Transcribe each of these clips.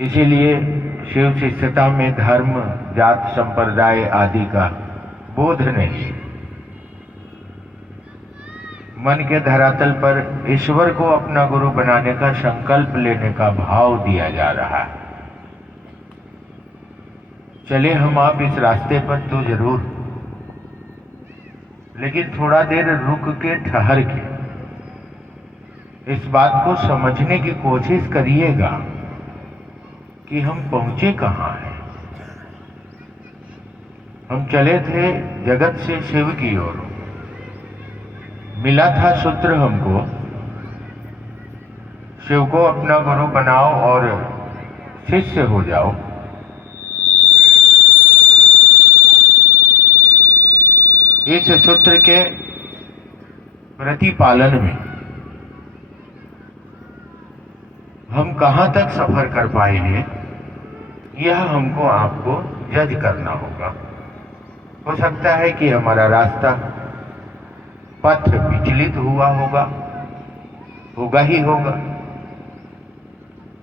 इसीलिए शिव शिष्यता में धर्म, जात, संप्रदाय आदि का बोध नहीं। मन के धरातल पर ईश्वर को अपना गुरु बनाने का संकल्प लेने का भाव दिया जा रहा है। चले हम आप इस रास्ते पर तो जरूर, लेकिन थोड़ा देर रुक के, ठहर के इस बात को समझने की कोशिश करिएगा कि हम पहुंचे कहां हैं। हम चले थे जगत से शिव की ओर। मिला था सूत्र हमको, शिव को अपना गुरु बनाओ और शिष्य हो जाओ। इस सूत्र के प्रतिपालन में हम कहां तक सफर कर पाएंगे, यह हमको आपको जज करना होगा। हो सकता है कि हमारा रास्ता, पथ विचलित हुआ होगा ही होगा।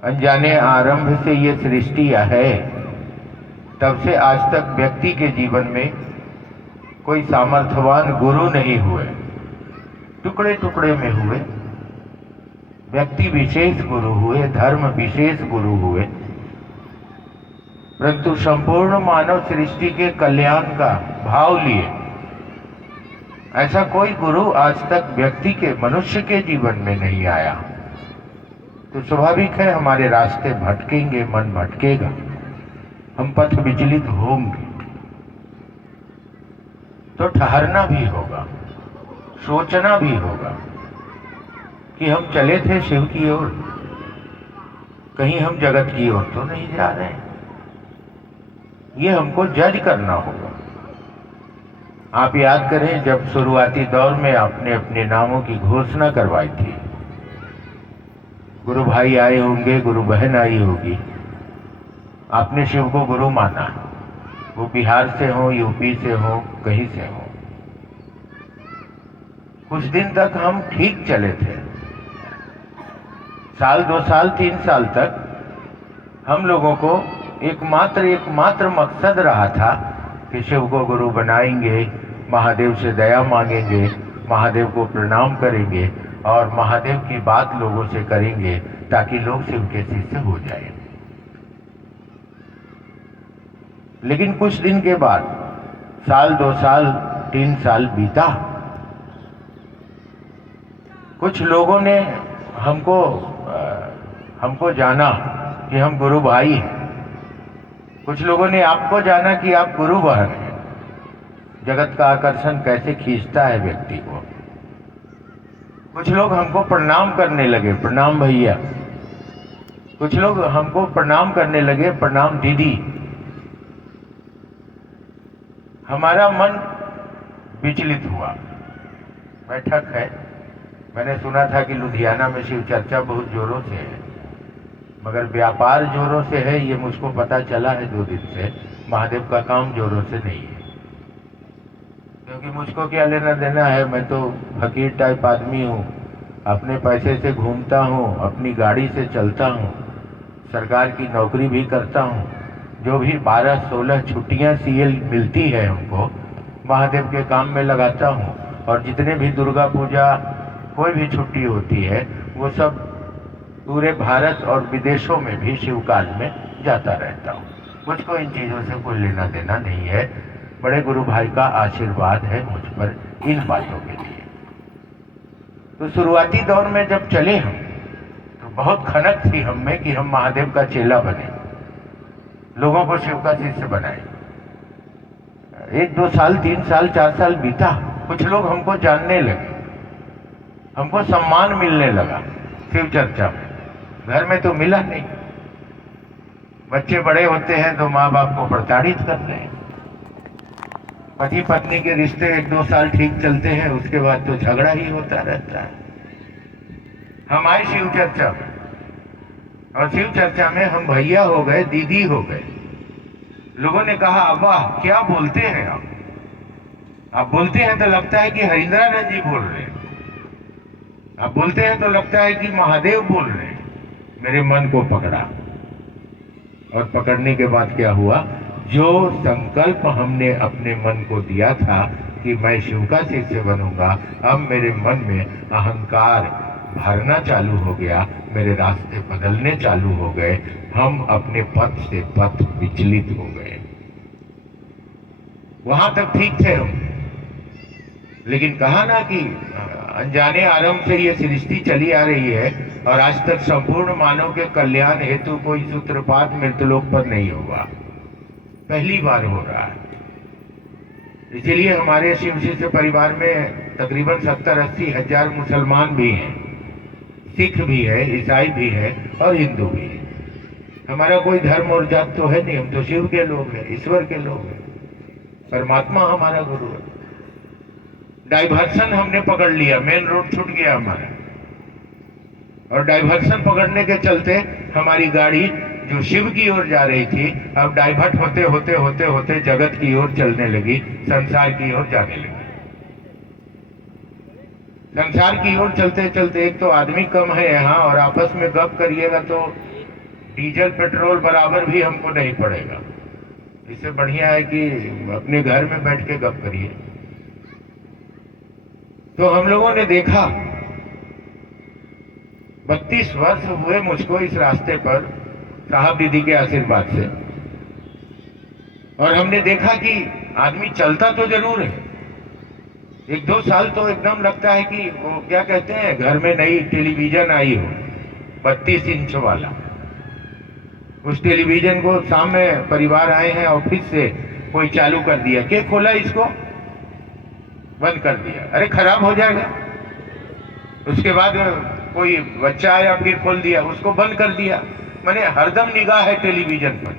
अनजाने आरंभ से ये सृष्टि है, तब से आज तक व्यक्ति के जीवन में कोई सामर्थ्यवान गुरु नहीं हुए, टुकड़े टुकड़े में हुए। व्यक्ति विशेष गुरु हुए, धर्म विशेष गुरु हुए, परंतु संपूर्ण मानव सृष्टि के कल्याण का भाव लिए ऐसा कोई गुरु आज तक व्यक्ति के, मनुष्य के जीवन में नहीं आया। तो स्वाभाविक है हमारे रास्ते भटकेंगे, मन भटकेगा, हम पथ विचलित होंगे। तो ठहरना भी होगा, सोचना भी होगा कि हम चले थे शिव की ओर, कहीं हम जगत की ओर तो नहीं जा रहे हैं। ये हमको जज करना होगा। आप याद करें, जब शुरुआती दौर में आपने अपने नामों की घोषणा करवाई थी, गुरु भाई आए होंगे, गुरु बहन आई होगी, आपने शिव को गुरु माना, वो बिहार से हो, यूपी से हो, कहीं से हो। कुछ दिन तक हम ठीक चले थे, साल, 2 साल, 3 साल तक हम लोगों को एकमात्र मकसद रहा था कि शिव को गुरु बनाएंगे, महादेव से दया मांगेंगे, महादेव को प्रणाम करेंगे और महादेव की बात लोगों से करेंगे ताकि लोग शिव के शिष्य हो जाएं। लेकिन कुछ दिन के बाद, साल, 2 साल, 3 साल बीता, कुछ लोगों ने हमको जाना कि हम गुरु भाई हैं, कुछ लोगों ने आपको जाना कि आप गुरु बहन हैं। जगत का आकर्षण कैसे खींचता है व्यक्ति को। कुछ लोग हमको प्रणाम करने लगे, प्रणाम भैया। कुछ लोग हमको प्रणाम करने लगे, प्रणाम दीदी। हमारा मन विचलित हुआ। बैठक है, मैंने सुना था कि लुधियाना में शिव चर्चा बहुत जोरों से है, मगर व्यापार जोरों से है ये मुझको पता चला है 2 दिन से। महादेव का काम जोरों से नहीं है, क्योंकि मुझको क्या लेना देना है। मैं तो फकीर टाइप आदमी हूँ, अपने पैसे से घूमता हूँ, अपनी गाड़ी से चलता हूँ, सरकार की नौकरी भी करता हूँ। जो भी 12-16 छुट्टियाँ सीएल मिलती है हमको, महादेव के काम में लगाता हूँ। और जितने भी दुर्गा पूजा, कोई भी छुट्टी होती है, वो सब पूरे भारत और विदेशों में भी शिवकाल में जाता रहता हूँ। मुझको इन चीज़ों से कोई लेना देना नहीं है। बड़े गुरु भाई का आशीर्वाद है मुझ पर इन बातों के लिए। तो शुरुआती दौर में जब चले हम, तो बहुत खनक थी हम में कि हम महादेव का चेला बने, लोगों को शिव का शिष्य बनाए। 1, 2 साल, 3 साल, 4 साल बीता, कुछ लोग हमको जानने लगे, हमको सम्मान मिलने लगा शिव चर्चा में। घर में तो मिला नहीं। बच्चे बड़े होते हैं तो माँ बाप को प्रताड़ित करते हैं। पति पत्नी के रिश्ते 1-2 साल ठीक चलते हैं, उसके बाद तो झगड़ा ही होता रहता है। हम आए शिव चर्चा में, और शिव चर्चा में हम भैया हो गए, दीदी हो गए। लोगों ने कहा, वाह क्या बोलते हैं आप बोलते हैं तो लगता है कि हरिंद्रानंद जी बोल रहे हैं, आप बोलते हैं तो लगता है कि महादेव बोल रहे हैं। मेरे मन को पकड़ा। और पकड़ने के बाद क्या हुआ, जो संकल्प हमने अपने मन को दिया था कि मैं शिव का शिष्य बनूंगा, अब मेरे मन में अहंकार भरना चालू हो गया, मेरे रास्ते बदलने चालू हो गए, हम अपने पथ से पथ विचलित हो गए। वहां तक ठीक थे हम, लेकिन कहा ना कि अनजाने आरंभ से ये सृष्टि चली आ रही है और आज तक संपूर्ण मानव के कल्याण हेतु कोई सूत्रपात मृतलोक पर नहीं हुआ, पहली बार हो रहा है। इसीलिए हमारे शिव शिष्य परिवार में तकरीबन 70-80 हजार मुसलमान भी हैं, सिख भी है, ईसाई भी है और हिंदू भी है। हमारा कोई धर्म और जात तो है नहीं, हम तो शिव के लोग हैं, ईश्वर के लोग हैं, परमात्मा हमारा गुरु है। डाइवर्सन हमने पकड़ लिया, मेन रोड छूट गया हमारा, और डाइवर्सन पकड़ने के चलते हमारी गाड़ी जो शिव की ओर जा रही थी अब डाइवर्ट होते होते होते होते जगत की ओर चलने लगी, संसार की ओर जाने लगी। संसार की ओर चलते चलते एक तो आदमी कम है यहाँ, और आपस में गप करिएगा तो डीजल पेट्रोल बराबर भी हमको नहीं पड़ेगा। इससे बढ़िया है कि अपने घर में बैठ के गप करिए। तो हम लोगों ने देखा, 32 वर्ष हुए मुझको इस रास्ते पर साहब दीदी के आशीर्वाद से, और हमने देखा कि आदमी चलता तो जरूर है, 1-2 साल तो एकदम लगता है कि वो क्या कहते हैं, घर में नई टेलीविजन आई हो 32 इंच वाला। उस टेलीविजन को शाम में परिवार आए हैं ऑफिस से, कोई चालू कर दिया, क्या खोला इसको, बंद कर दिया, अरे खराब हो जाएगा। उसके बाद कोई बच्चा आया फिर खोल दिया, उसको बंद कर दिया। मैंने हरदम निगाह है टेलीविजन पर,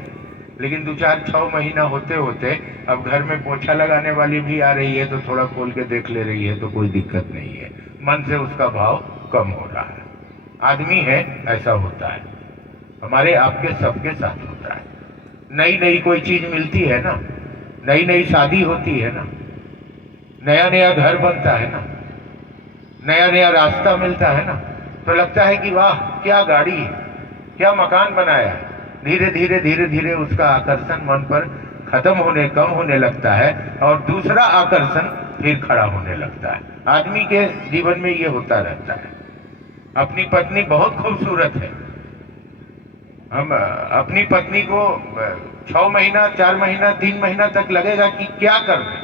लेकिन 2-4-6 महीना होते होते अब घर में पोछा लगाने वाली भी आ रही है तो थोड़ा खोल के देख ले रही है, तो कोई दिक्कत नहीं है, मन से उसका भाव कम हो रहा है। आदमी है, ऐसा होता है, हमारे आपके सबके साथ होता है। नई नई कोई चीज मिलती है ना, नई नई शादी होती है ना, नया नया घर बनता है ना, नया नया रास्ता मिलता है ना, तो लगता है कि वाह क्या गाड़ी है, क्या मकान बनाया है। धीरे धीरे धीरे धीरे उसका आकर्षण मन पर कम होने लगता है, और दूसरा आकर्षण फिर खड़ा होने लगता है। आदमी के जीवन में ये होता रहता है। अपनी पत्नी बहुत खूबसूरत है, हम अपनी पत्नी को 6 महीना 4 महीना 3 महीना तक लगेगा कि क्या कर रहे,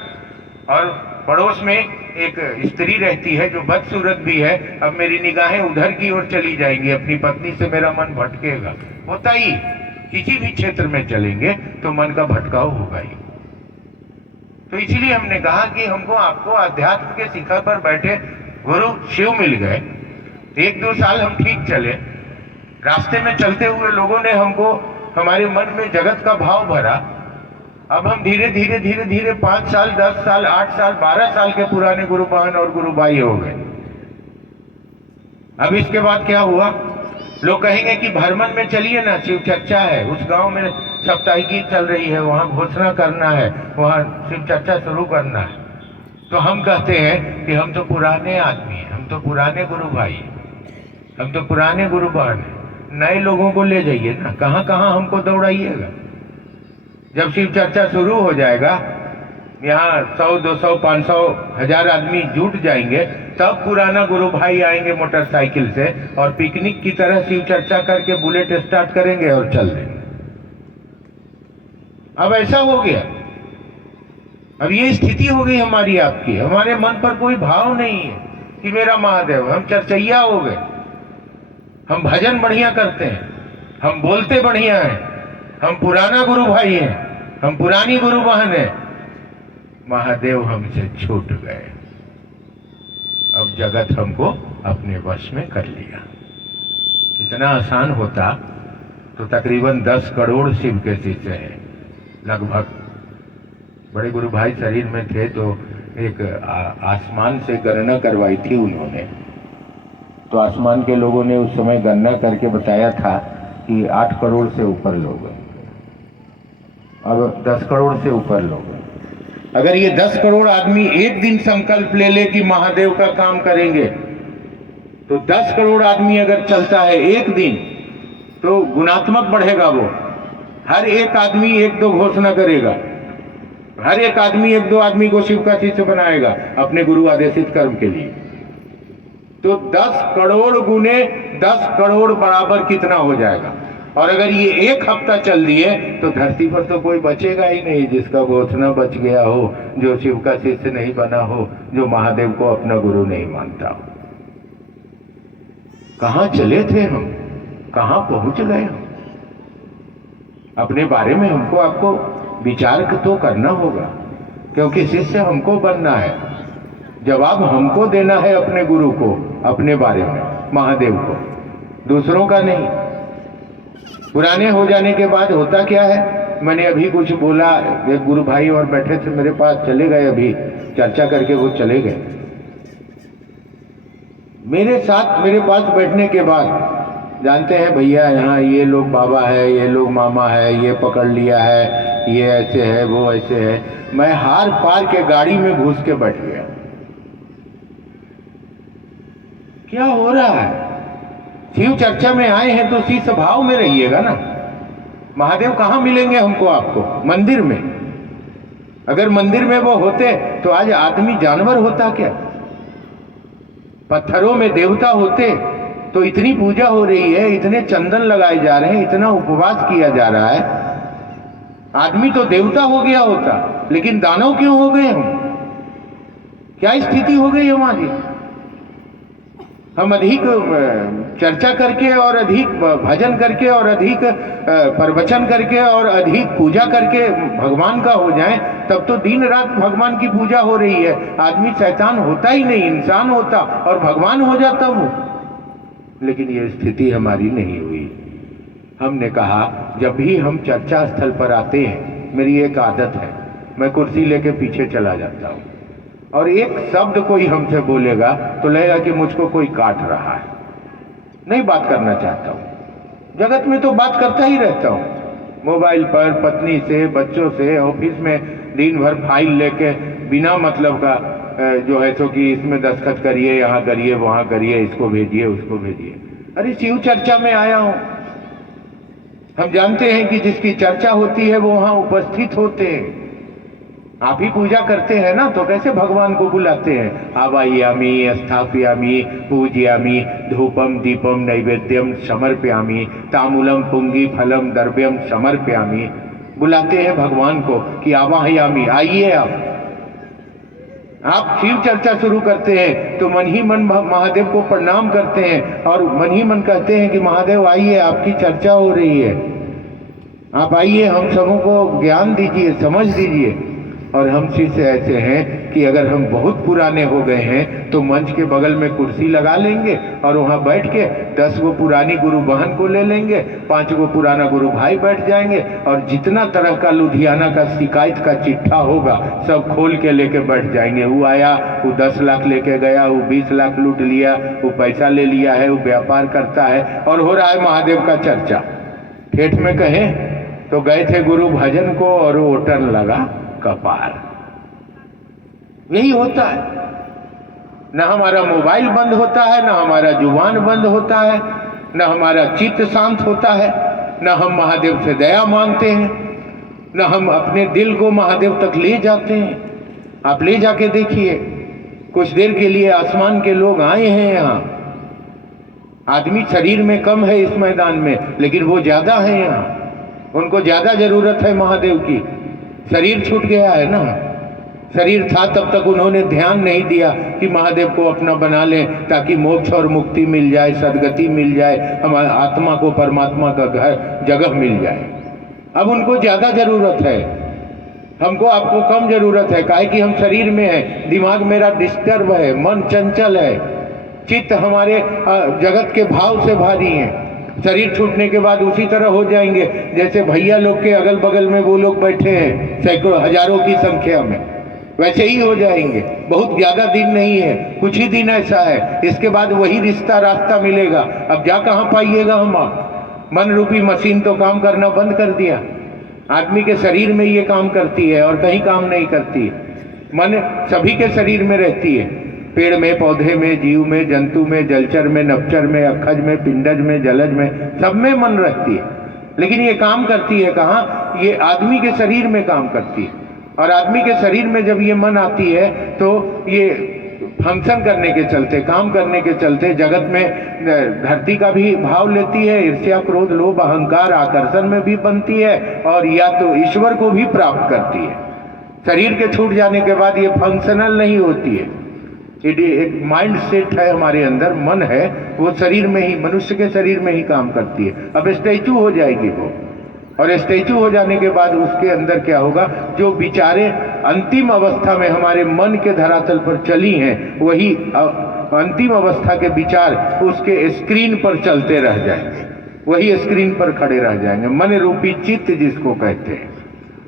और पड़ोस में एक स्त्री रहती है जो बदसूरत भी है, अब मेरी निगाहें उधर की ओर चली जाएंगी, अपनी पत्नी से मेरा मन भटकेगा। होता ही, किसी भी क्षेत्र में चलेंगे तो मन का भटकाव होगा ही। तो इसीलिए हमने कहा कि हमको आपको अध्यात्म के शिखर पर बैठे गुरु शिव मिल गए। 1-2 साल हम ठीक चले, रास्ते में चलते हुए लोगों ने हमको हमारे मन में जगत का भाव भरा। अब हम धीरे धीरे धीरे धीरे 5 साल 10 साल 8 साल 12 साल के पुराने गुरु बहन और गुरु भाई हो गए। अब इसके बाद क्या हुआ, लोग कहेंगे कि भरमन में चलिए ना, शिव चर्चा है, उस गांव में साप्ताहिकी चल रही है, वहां घोषणा करना है, वहां शिव चर्चा शुरू करना है। तो हम कहते हैं कि हम तो पुराने आदमी हैं, हम तो पुराने गुरु भाई हैं, हम तो पुराने गुरु बहन हैं, नए लोगों को ले जाइए ना, कहाँ कहाँ हमको दौड़ाइएगा। जब शिव चर्चा शुरू हो जाएगा, यहाँ 100 200 500 1000 आदमी जुट जाएंगे, तब पुराना गुरु भाई आएंगे मोटरसाइकिल से और पिकनिक की तरह शिव चर्चा करके बुलेट स्टार्ट करेंगे और चल देंगे। अब ऐसा हो गया, अब ये स्थिति हो गई हमारी आपकी। हमारे मन पर कोई भाव नहीं है कि मेरा महादेव, हम चर्चैया हो गए। हम भजन बढ़िया करते हैं, हम बोलते बढ़िया हैं, हम पुराना गुरु भाई हैं, हम पुरानी गुरु बहन हैं, महादेव हमसे छूट गए। अब जगत हमको अपने वश में कर लिया। इतना आसान होता तो तकरीबन 10 करोड़ शिव के शिष्य हैं लगभग। बड़े गुरु भाई शरीर में थे तो एक आसमान से गणना करवाई थी उन्होंने, तो आसमान के लोगों ने उस समय गणना करके बताया था कि 8 करोड़ से ऊपर लोग हैं, अब 10 करोड़ से ऊपर लोग हैं। अगर ये 10 करोड़ आदमी एक दिन संकल्प ले ले कि महादेव का काम करेंगे, तो 10 करोड़ आदमी अगर चलता है एक दिन तो गुणात्मक बढ़ेगा वो। हर एक आदमी एक दो घोषणा करेगा, हर एक आदमी एक दो आदमी को शिव का शिष्य बनाएगा अपने गुरु आदेशित कर्म के लिए। तो 10 करोड़ गुने 10 करोड़ बराबर कितना हो जाएगा। और अगर ये एक हफ्ता चल दिए तो धरती पर तो कोई बचेगा ही नहीं जिसका घोषणा बच गया हो, जो शिव का शिष्य नहीं बना हो, जो महादेव को अपना गुरु नहीं मानता हो। कहां चले थे हम, कहां पहुंच गए हम। अपने बारे में हमको आपको विचार तो करना होगा, क्योंकि शिष्य हमको बनना है, जवाब हमको देना है अपने गुरु को, अपने बारे में, महादेव को, दूसरों का नहीं। पुराने हो जाने के बाद होता क्या है, मैंने अभी कुछ बोला, एक गुरु भाई और बैठे थे मेरे पास, चले गए, अभी चर्चा करके वो चले गए। मेरे साथ मेरे पास बैठने के बाद, जानते हैं भैया यहाँ ये लोग बाबा है, ये लोग मामा है, ये पकड़ लिया है, ये ऐसे है, वो ऐसे है। मैं हार पार के गाड़ी में घुस के बैठ गया। क्या हो रहा है? शिव चर्चा में आए हैं तो शीश भाव में रहिएगा ना। महादेव कहाँ मिलेंगे हमको आपको? मंदिर में। अगर मंदिर में वो होते तो आज आदमी जानवर होता क्या? पत्थरों में देवता होते तो इतनी पूजा हो रही है, इतने चंदन लगाए जा रहे हैं, इतना उपवास किया जा रहा है, आदमी तो देवता हो गया होता। लेकिन दानव क्यों हो गए हम? क्या स्थिति हो गई हमारी? हम अधिक चर्चा करके और अधिक भजन करके और अधिक प्रवचन करके और अधिक पूजा करके भगवान का हो जाए, तब तो दिन रात भगवान की पूजा हो रही है। आदमी शैतान होता ही नहीं, इंसान होता और भगवान हो जाता वो। लेकिन ये स्थिति हमारी नहीं हुई। हमने कहा जब भी हम चर्चा स्थल पर आते हैं, मेरी एक आदत है, मैं कुर्सी लेके पीछे चला जाता हूँ और एक शब्द कोई हमसे बोलेगा तो लगेगा कि मुझको कोई काट रहा है। नहीं बात करना चाहता हूँ। जगत में तो बात करता ही रहता हूँ, मोबाइल पर, पत्नी से, बच्चों से, ऑफिस में दिन भर फाइल लेके बिना मतलब का जो है सो कि इसमें दस्तखत करिए, यहाँ करिए, वहाँ करिए, इसको भेजिए, उसको भेजिए। अरे शिव चर्चा में आया हूँ। हम जानते हैं कि जिसकी चर्चा होती है वो वहाँ उपस्थित होते हैं। आप ही पूजा करते हैं ना, तो कैसे भगवान को बुलाते हैं? आवाहयामि, स्थापयामि, पूजयामि, धूपम दीपम नैवेद्यम समर्पयामि, ताम्बूलम पुंगी फलम द्रव्यम समर्पयामि। बुलाते हैं भगवान को कि आवाहयामि, आइए आप शिव चर्चा शुरू करते हैं तो मन ही मन महादेव को प्रणाम करते हैं और मन ही मन कहते हैं कि महादेव आइए, आपकी चर्चा हो रही है, आप आइए, हम सबों को ज्ञान दीजिए, समझ दीजिए। और हम शिष्य ऐसे हैं कि अगर हम बहुत पुराने हो गए हैं तो मंच के बगल में कुर्सी लगा लेंगे और वहाँ बैठ के 10 गो पुरानी गुरु बहन को ले लेंगे, 5 गो पुराना गुरु भाई बैठ जाएंगे और जितना तरह का लुधियाना का शिकायत का चिट्ठा होगा सब खोल के लेके बैठ जाएंगे। वो आया, वो 10 लाख लेके गया, वो 20 लाख लूट लिया, वो पैसा ले लिया है, वो व्यापार करता है और हो रहा है महादेव का चर्चा। ठेठ में कहें तो गए थे गुरु भजन को और वो टर्न लगा कपार। यही होता है। न हमारा मोबाइल बंद होता है, न हमारा जुबान बंद होता है, न हमारा चित्त शांत होता है, न हम महादेव से दया मांगते हैं, न हम अपने दिल को महादेव तक ले जाते हैं। आप ले जाके देखिए, कुछ देर के लिए आसमान के लोग आए हैं यहाँ। आदमी शरीर में कम है इस मैदान में, लेकिन वो ज्यादा है यहाँ। उनको ज्यादा जरूरत है महादेव की। शरीर छूट गया है ना, शरीर था तब तक उन्होंने ध्यान नहीं दिया कि महादेव को अपना बना लें ताकि मोक्ष और मुक्ति मिल जाए, सदगति मिल जाए, हमारे आत्मा को परमात्मा का घर जगह मिल जाए। अब उनको ज्यादा जरूरत है, हमको आपको कम जरूरत है। काहे कि हम शरीर में है, दिमाग मेरा डिस्टर्ब है, मन चंचल है, चित्त हमारे जगत के भाव से भारी हैं। शरीर छूटने के बाद उसी तरह हो जाएंगे जैसे भैया लोग के अगल बगल में वो लोग बैठे हैं सैकड़ों हजारों की संख्या में, वैसे ही हो जाएंगे। बहुत ज्यादा दिन नहीं है, कुछ ही दिन ऐसा है, इसके बाद वही रिश्ता रास्ता मिलेगा। अब जा कहाँ पाइएगा हम आप? मन रूपी मशीन तो काम करना बंद कर दिया। आदमी के शरीर में ये काम करती है और कहीं काम नहीं करती। मन सभी के शरीर में रहती है, पेड़ में, पौधे में, जीव में, जंतु में, जलचर में, नभचर में, अखज में, पिंडज में, जलज में, सब में मन रहती है। लेकिन ये काम करती है कहाँ? ये आदमी के शरीर में काम करती है। और आदमी के शरीर में जब ये मन आती है तो ये फंक्शन करने के चलते, काम करने के चलते जगत में धरती का भी भाव लेती है, ईर्ष्या क्रोध लोभ अहंकार आकर्षण में भी बनती है, और या तो ईश्वर को भी प्राप्त करती है। शरीर के छूट जाने के बाद ये फंक्शनल नहीं होती है। एक माइंड सेट है हमारे अंदर, मन है, वो शरीर में ही, मनुष्य के शरीर में ही काम करती है। अब स्टैचू हो जाएगी वो, और स्टैचू हो जाने के बाद उसके अंदर क्या होगा? जो विचारें अंतिम अवस्था में हमारे मन के धरातल पर चली हैं, वही अंतिम अवस्था के विचार उसके स्क्रीन पर चलते रह जाएंगे, वही स्क्रीन पर खड़े रह जाएंगे। मन रूपी चित्त जिसको कहते हैं,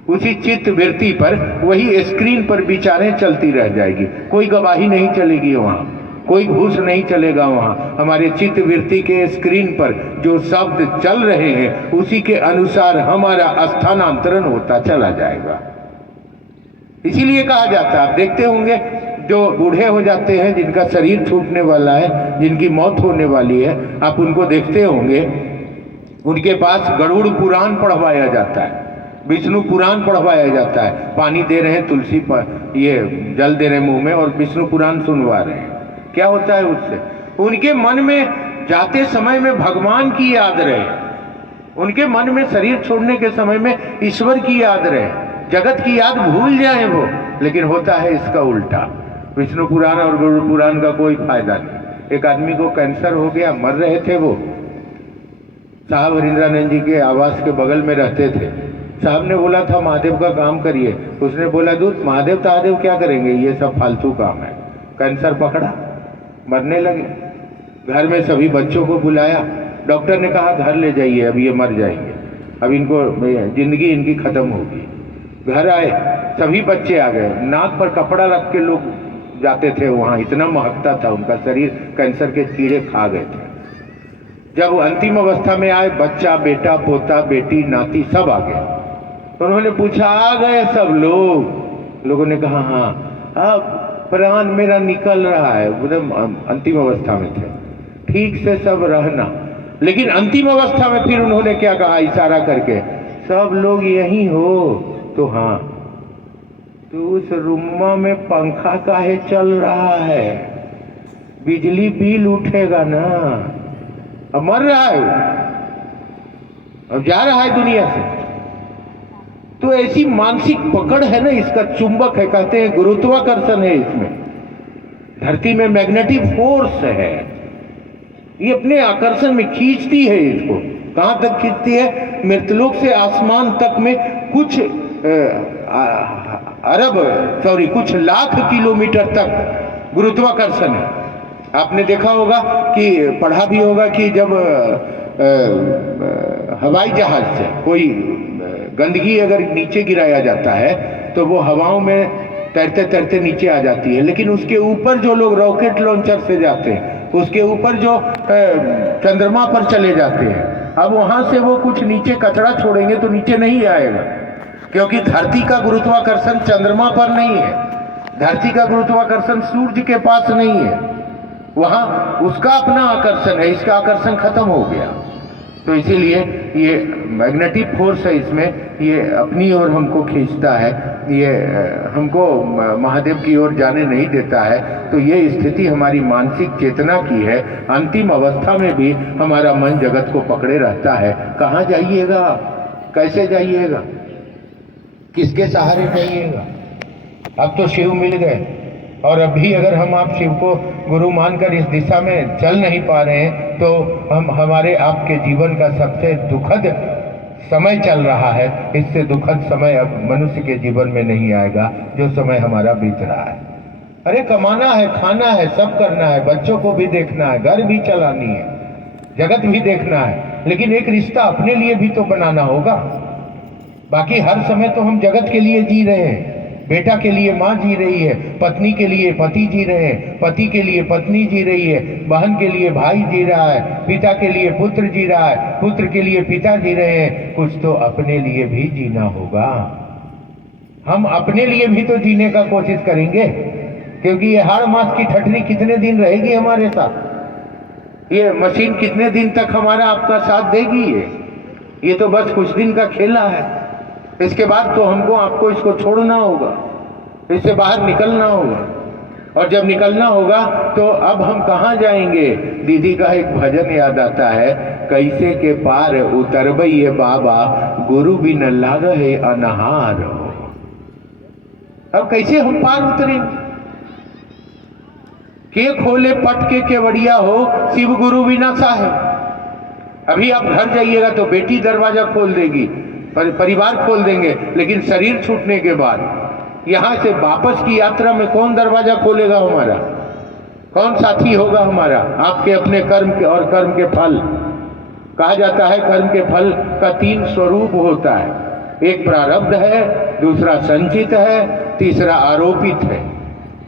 उसी चित्त वृत्ति पर वही स्क्रीन पर विचारें चलती रह जाएगी। कोई गवाही नहीं चलेगी वहाँ, कोई घूस नहीं चलेगा वहाँ। हमारे चित्त वृत्ति के स्क्रीन पर जो शब्द चल रहे हैं उसी के अनुसार हमारा स्थानांतरण होता चला जाएगा। इसीलिए कहा जाता है, आप देखते होंगे जो बूढ़े हो जाते हैं, जिनका शरीर छूटने वाला है, जिनकी मौत होने वाली है, आप उनको देखते होंगे, उनके पास गरुड़ पुराण पढ़वाया जाता है, विष्णु पुराण पढ़वाया जाता है। पानी दे रहे हैं, तुलसी पर ये जल दे रहे हैं मुंह में, और विष्णु पुराण सुनवा रहे हैं। क्या होता है उससे? उनके मन में जाते समय में भगवान की याद रहे, उनके मन में शरीर छोड़ने के समय में ईश्वर की याद रहे, जगत की याद भूल जाए वो। लेकिन होता है इसका उल्टा। विष्णु पुराण और गरुड़ पुराण का कोई फायदा नहीं। एक आदमी को कैंसर हो गया, मर रहे थे वो, साहब हरिंद्रानंद जी के आवास के बगल में रहते थे। साहब ने बोला था महादेव का काम करिए, उसने बोला दूत महादेव तादेव क्या करेंगे, ये सब फालतू काम है। कैंसर पकड़ा, मरने लगे। घर में सभी बच्चों को बुलाया, डॉक्टर ने कहा घर ले जाइए, अब ये मर जाएंगे, अब इनको जिंदगी इनकी खत्म होगी। घर आए, सभी बच्चे आ गए, नाक पर कपड़ा रख के लोग जाते थे वहाँ, इतना महकता था उनका शरीर, कैंसर के कीड़े खा गए थे। जब अंतिम अवस्था में आए, बच्चा, बेटा, पोता, बेटी, नाती सब आ गए। तो उन्होंने पूछा आ गए सब लोग? लोगों ने कहा हाँ। अब प्राण मेरा निकल रहा है, एकदम अंतिम अवस्था में थे, ठीक से सब रहना। लेकिन अंतिम अवस्था में फिर उन्होंने क्या कहा इशारा करके, सब लोग यही हो? तो हाँ। तो उस रूमा में पंखा काहे चल रहा है? बिजली बिल उठेगा ना। अब मर रहा है वो, अब जा रहा है दुनिया से। तो ऐसी मानसिक पकड़ है ना, इसका चुंबक है, कहते हैं गुरुत्वाकर्षण है इसमें, धरती में मैग्नेटिक फोर्स है, ये अपने आकर्षण में खींचती है इसको। कहाँ तक खींचती है? मृतलोक से आसमान तक में कुछ कुछ लाख किलोमीटर तक गुरुत्वाकर्षण है। आपने देखा होगा कि पढ़ा भी होगा कि जब हवाई जहाज से कोई गंदगी अगर नीचे गिराया जाता है तो वो हवाओं में तैरते तैरते नीचे आ जाती है, लेकिन उसके ऊपर जो लोग रॉकेट लॉन्चर से जाते हैं, उसके ऊपर जो चंद्रमा पर चले जाते हैं, अब वहां से वो कुछ नीचे कचरा छोड़ेंगे तो नीचे नहीं आएगा, क्योंकि धरती का गुरुत्वाकर्षण चंद्रमा पर नहीं है, धरती का गुरुत्वाकर्षण सूर्य के पास नहीं है, वहां उसका अपना आकर्षण है, इसका आकर्षण खत्म हो गया। तो इसीलिए ये मैग्नेटिक फोर्स है इसमें, ये अपनी ओर हमको खींचता है, ये हमको महादेव की ओर जाने नहीं देता है। तो ये स्थिति हमारी मानसिक चेतना की है। अंतिम अवस्था में भी हमारा मन जगत को पकड़े रहता है। कहाँ जाइएगा, कैसे जाइएगा, किसके सहारे जाइएगा? अब तो शिव मिल गए, और अभी अगर हम आप शिव को गुरु मानकर इस दिशा में चल नहीं पा रहे हैं तो हम हमारे आपके जीवन का सबसे दुखद समय चल रहा है। इससे दुखद समय अब मनुष्य के जीवन में नहीं आएगा जो समय हमारा बीत रहा है। अरे कमाना है, खाना है, सब करना है, बच्चों को भी देखना है, घर भी चलानी है, जगत भी देखना है, लेकिन एक रिश्ता अपने लिए भी तो बनाना होगा। बाकी हर समय तो हम जगत के लिए जी रहे हैं, बेटा के लिए माँ जी रही है, पत्नी के लिए पति जी रहे हैं, पति के लिए पत्नी जी रही है, बहन के लिए भाई जी रहा है, पिता के लिए पुत्र जी रहा है, पुत्र के लिए पिता जी रहे हैं। कुछ तो अपने लिए भी जीना होगा। हम अपने लिए भी तो जीने का कोशिश करेंगे, क्योंकि ये हाड़ मास की ठटनी कितने दिन रहेगी हमारे साथ, ये मशीन कितने दिन तक हमारा आपका साथ देगी। ये तो बस कुछ दिन का खेला है, इसके बाद तो हमको आपको इसको छोड़ना होगा, इससे बाहर निकलना होगा। और जब निकलना होगा तो अब हम कहाँ जाएंगे? दीदी का एक भजन याद आता है, कैसे के पार उतरबइये बाबा, गुरु बिन लागहे अनहार। अब कैसे हम पार उतरेंगे? के खोले पट के केवड़िया हो, शिव गुरु बिना साहेब। अभी आप घर जाइएगा तो बेटी दरवाजा खोल देगी, परिवार खोल देंगे, लेकिन शरीर छूटने के बाद यहां से वापस की यात्रा में कौन दरवाजा खोलेगा हमारा? कौन साथी होगा हमारा? आपके अपने कर्म के और कर्म के फल। कहा जाता है कर्म के फल का 3 स्वरूप होता है, एक प्रारब्ध है, दूसरा संचित है, तीसरा आरोपित है।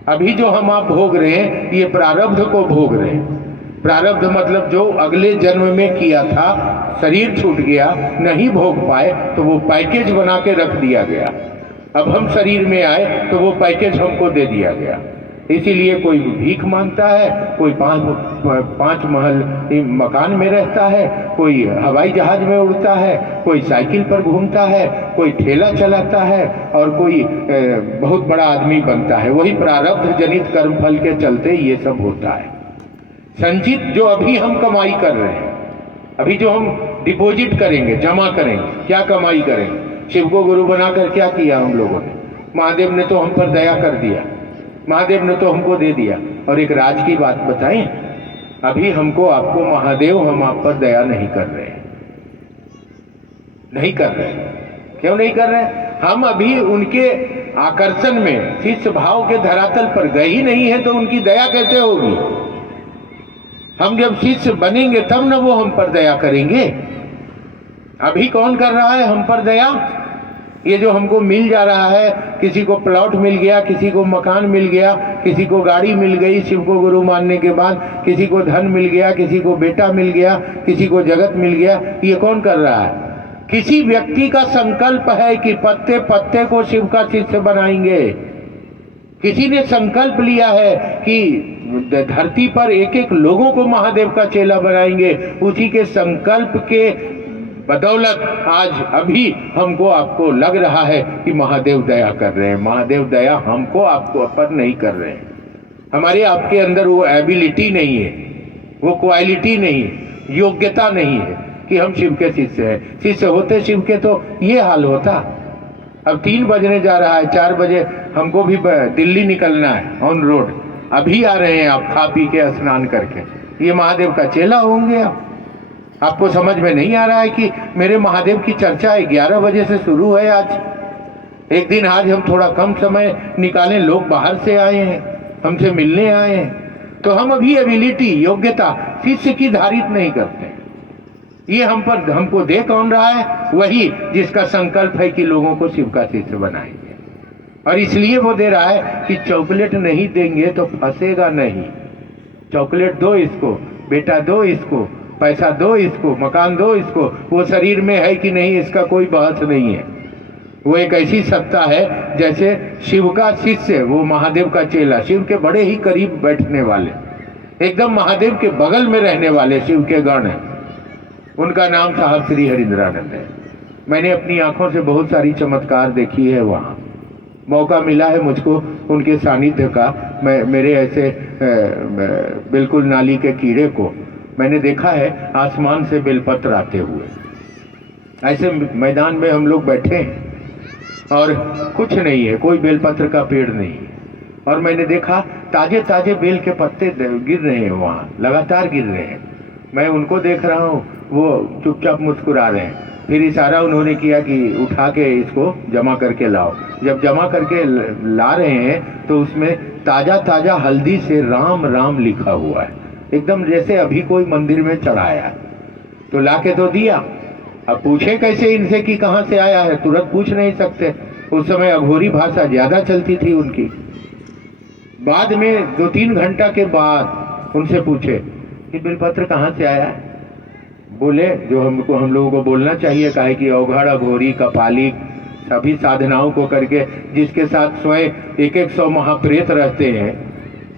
अभी जो हम आप भोग रहे हैं ये प्रारब्ध को भोग रहे हैं। प्रारब्ध मतलब जो अगले जन्म में किया था, शरीर छूट गया, नहीं भोग पाए तो वो पैकेज बना के रख दिया गया। अब हम शरीर में आए तो वो पैकेज हमको दे दिया गया। इसीलिए कोई भीख मांगता है, कोई 5 महल मकान में रहता है, कोई हवाई जहाज में उड़ता है, कोई साइकिल पर घूमता है, कोई ठेला चलाता है और कोई बहुत बड़ा आदमी बनता है। वही प्रारब्ध जनित कर्मफल के चलते ये सब होता है। संचित जो अभी हम कमाई कर रहे हैं, अभी जो हम डिपॉजिट करेंगे, जमा करेंगे, क्या कमाई करेंगे? शिव को गुरु बनाकर क्या किया हम लोगों ने? महादेव ने तो हम पर दया कर दिया, महादेव ने तो हमको दे दिया। और एक राज की बात बताएं, अभी हमको आपको महादेव हम आप पर दया नहीं कर रहे हैं, नहीं कर रहे। क्यों नहीं कर रहे? हम अभी उनके आकर्षण में शिष्य भाव के धरातल पर गए ही नहीं है, तो उनकी दया कैसे होगी? हम जब शिष्य बनेंगे तब न वो हम पर दया करेंगे। अभी कौन कर रहा है हम पर दया? ये जो हमको मिल जा रहा है, किसी को प्लॉट मिल गया, किसी को मकान मिल गया, किसी को गाड़ी मिल गई शिव को गुरु मानने के बाद, किसी को धन मिल गया, किसी को बेटा मिल गया, किसी को जगत मिल गया, ये कौन कर रहा है? किसी व्यक्ति का संकल्प है कि पत्ते पत्ते को शिव का शिष्य बनाएंगे। किसी ने संकल्प लिया है कि धरती पर एक एक लोगों को महादेव का चेला बनाएंगे। उसी के संकल्प के बदौलत आज अभी हमको आपको लग रहा है कि महादेव दया कर रहे हैं। महादेव दया हमको आपको पर नहीं कर रहे हैं। हमारे आपके अंदर वो एबिलिटी नहीं है, वो क्वालिटी नहीं है, योग्यता नहीं है कि हम शिव के शिष्य हैं। शिष्य होते शिव के तो ये हाल होता। अब 3 बजने जा रहा है, 4 बजे हमको भी दिल्ली निकलना है ऑन रोड। अभी आ रहे हैं आप खा पी के स्नान करके, ये महादेव का चेला होंगे आप? आपको समझ में नहीं आ रहा है कि मेरे महादेव की चर्चा 11 बजे से शुरू है। आज एक दिन आज हम थोड़ा कम समय निकालें, लोग बाहर से आए हैं, हमसे मिलने आए हैं, तो हम अभी एबिलिटी योग्यता शिष्य की धारित नहीं करते। ये हम पर हमको दे कौन रहा है? वही जिसका संकल्प है कि लोगों को शिव का शिष्य बनाएंगे। और इसलिए वो दे रहा है कि चॉकलेट नहीं देंगे तो फंसेगा नहीं। चॉकलेट दो इसको, बेटा दो इसको, पैसा दो इसको, मकान दो इसको, वो शरीर में है कि नहीं इसका कोई बहस नहीं है। वो एक ऐसी सत्ता है जैसे शिव का शिष्य, वो महादेव का चेला, शिव के बड़े ही करीब बैठने वाले, एकदम महादेव के बगल में रहने वाले शिव के गण हैं। उनका नाम साहब श्री हरिंद्रानंद है। मैंने अपनी आंखों से बहुत सारी चमत्कार देखी है। वहाँ मौका मिला है मुझको उनके सानिध्य का। मेरे ऐसे बिल्कुल नाली के कीड़े को मैंने देखा है आसमान से बेलपत्र आते हुए। ऐसे मैदान में हम लोग बैठे हैं और कुछ नहीं है, कोई बेलपत्र का पेड़ नहीं है, और मैंने देखा ताजे ताजे बेल के पत्ते गिर रहे हैं, वहाँ लगातार गिर रहे हैं। मैं उनको देख रहा हूँ, वो चुपचाप मुस्कुरा रहे हैं। फिर इशारा उन्होंने किया कि उठा के इसको जमा करके लाओ। जब जमा करके ला रहे हैं तो उसमें ताज़ा ताज़ा हल्दी से राम राम लिखा हुआ है, एकदम जैसे अभी कोई मंदिर में चढ़ाया है। तो ला के तो दिया। अब पूछे कैसे इनसे कि कहाँ से आया है? तुरंत पूछ नहीं सकते, उस समय अघोरी भाषा ज़्यादा चलती थी उनकी। बाद में 2-3 घंटा के बाद उनसे पूछे कि बेलपत्र कहाँ से आया है? बोले जो हम लोगों को बोलना चाहिए, काहे कि अवघड़ अघोरी कपाली सभी साधनाओं को करके जिसके साथ स्वयं 100 महाप्रेत रहते हैं,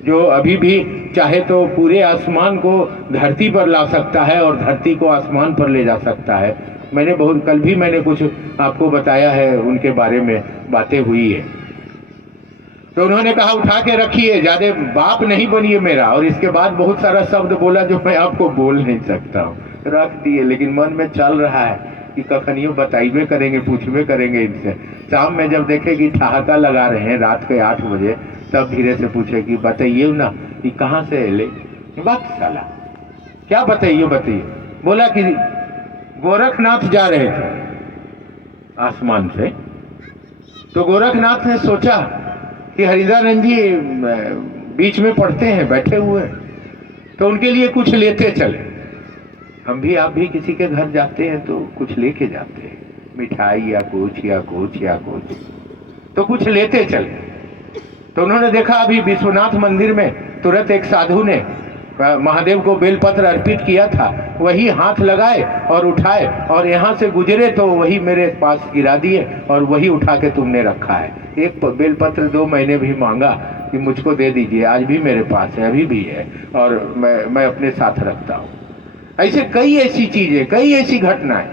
जो अभी भी चाहे तो पूरे आसमान को धरती पर ला सकता है और धरती को आसमान पर ले जा सकता है, मैंने बहुत कल भी मैंने कुछ आपको बताया है, उनके बारे में बातें हुई है। तो उन्होंने कहा उठा के रखिए, ज्यादा बाप नहीं बनिए मेरा। और इसके बाद बहुत सारा शब्द बोला जो मैं आपको बोल नहीं सकता हूँ, रख दिए। लेकिन मन में चल रहा है कि कखनियों बताइबे करेंगे, पूछबे करेंगे इनसे। शाम में जब देखेगी ठहाका लगा रहे हैं रात के 8 बजे, तब धीरे से पूछेगी बताइए ना कि कहाँ से ले। बात साला क्या बताइए बताइए। बोला कि गोरखनाथ जा रहे थे आसमान से, तो गोरखनाथ ने सोचा कि हरिदानंद जी बीच में पढ़ते हैं, बैठे हुए हैं, तो उनके लिए कुछ लेते चले। हम भी आप भी किसी के घर जाते हैं तो कुछ लेके जाते हैं, मिठाई या कुछ या कुछ या कुछ, तो कुछ लेते चले। तो उन्होंने देखा अभी विश्वनाथ मंदिर में तुरंत एक साधु ने महादेव को बेलपत्र अर्पित किया था, वही हाथ लगाए और उठाए और यहाँ से गुजरे तो वही मेरे पास गिरा दिए और वही उठा के तुमने रखा है। एक बेलपत्र 2 महीने भी मांगा कि मुझको दे दीजिए, आज भी मेरे पास है, अभी भी है और मैं अपने साथ रखता हूँ। ऐसे कई ऐसी चीजें, कई ऐसी घटनाएं।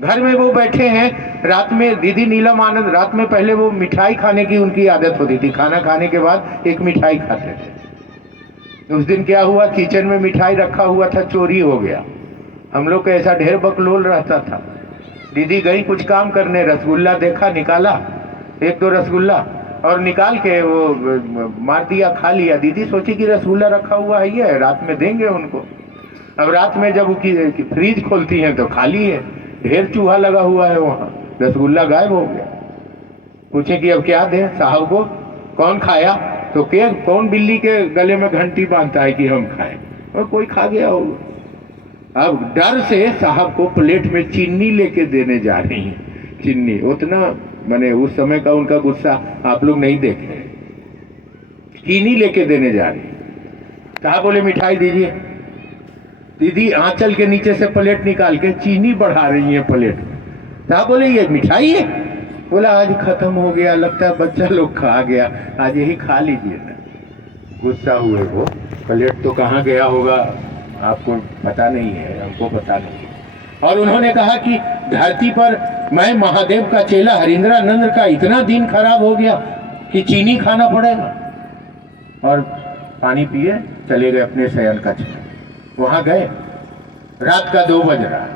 घर में वो बैठे हैं, रात में दीदी नीलम आनंद, रात में पहले वो मिठाई खाने की उनकी आदत होती थी, खाना खाने के बाद एक मिठाई खाते थे। उस दिन क्या हुआ, किचन में मिठाई रखा हुआ था, चोरी हो गया। हम लोग को ऐसा ढेर बकलोल रहता था। दीदी गई कुछ काम करने, रसगुल्ला देखा, निकाला 1-2 रसगुल्ला और निकाल के वो मार दिया, खा लिया। दीदी सोची कि रसगुल्ला रखा हुआ है, ये रात में देंगे उनको। अब रात में जब फ्रिज खोलती हैं तो खाली है, ढेर चूहा लगा हुआ है वहाँ, रसगुल्ला गायब हो गया। पूछे कि अब क्या दें साहब को, कौन खाया? तो क्या कौन बिल्ली के गले में घंटी बांधता है कि हम खाएं, और कोई खा गया होगा। अब डर से साहब को प्लेट में चीनी लेके देने जा रही हैं। चीनी उतना मैंने उस समय का उनका गुस्सा आप लोग नहीं देखे। चीनी लेके देने जा रही, साहब बोले मिठाई दीजिए। दीदी आंचल के नीचे से प्लेट निकाल के चीनी बढ़ा रही है प्लेट में। साहब बोले ये मिठाई है? बोला आज खत्म हो गया, लगता है बच्चा लोग खा गया, आज यही खा लीजिए ना। गुस्सा हुए वो, प्लेट तो कहाँ गया होगा आपको पता नहीं है, हमको पता नहीं है। और उन्होंने कहा कि धरती पर मैं महादेव का चेला हरिंद्रानंद का इतना दिन खराब हो गया कि चीनी खाना पड़ेगा। और पानी पिए चले गए अपने शयन कक्ष में। वहां गए, रात का 2 बज रहा,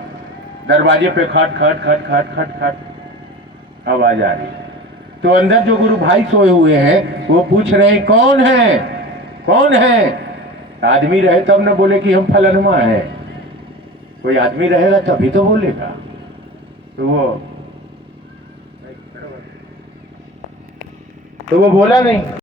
दरवाजे पे खट खट खट खट खट खट आवाज आ रही। तो अंदर जो गुरु भाई सोए हुए हैं वो पूछ रहे हैं कौन है, कौन है? आदमी रहे तब न बोले कि हम फलनमा है, कोई आदमी रहेगा तभी तो बोलेगा। तो वो बोला नहीं।